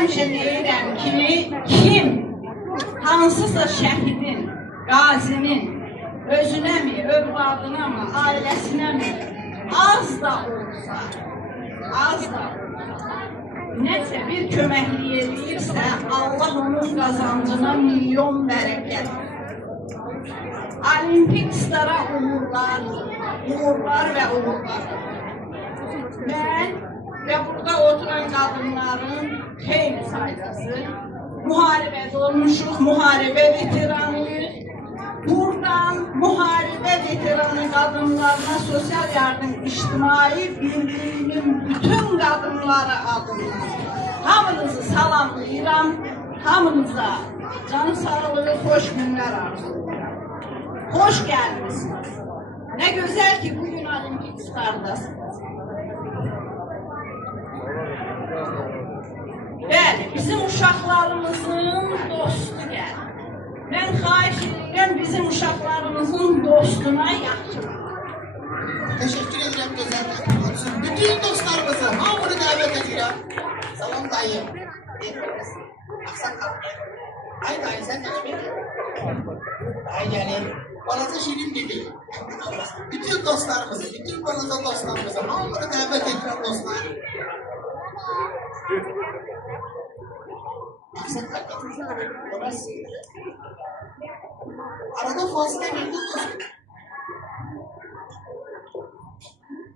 həmişə deyirəm ki, kim hansısa şəhidin, qazinin özünə mi, övladına mı, ailəsinə mi az da olsa, nəsə bir köməklik edirsə, Allah onun qazancına milyon bərəkət. Olimpik stara uğurlar və uğurlar. Mən və burada oturan qadınların xeyli sayısı müharibədə olmuşuq, müharibə veteranıyıq. Buradan müharibə veteranı qadınlarına sosial yardım ictimai birliyinin bütün qadınları adına hamınızı salamlayıram, hamınıza canı sağlığı, xoş günlər arzulayıram. Xoş gəlmişsiniz. Nə gözəl ki, bugün Olimpik stardasınız. Bəli, bizim uşaqlarımızın dostu gəlir. Mən xahiş edirəm bizim uşaqlarımızın dostuna yaxşılar. Teşekkür ederim güzel. Bütün dostlarımızı hamını davet ediyorum. Salam dayı. Aksan kapı. Ay dayı sen de mi? Ay gelir. Balası şirin gibi. Bütün dostlarımızı, bütün balasa dostlarımızı hamını davet ediyorum dostlar. Aksan kapı. Orası. Arada fazla bir dostum.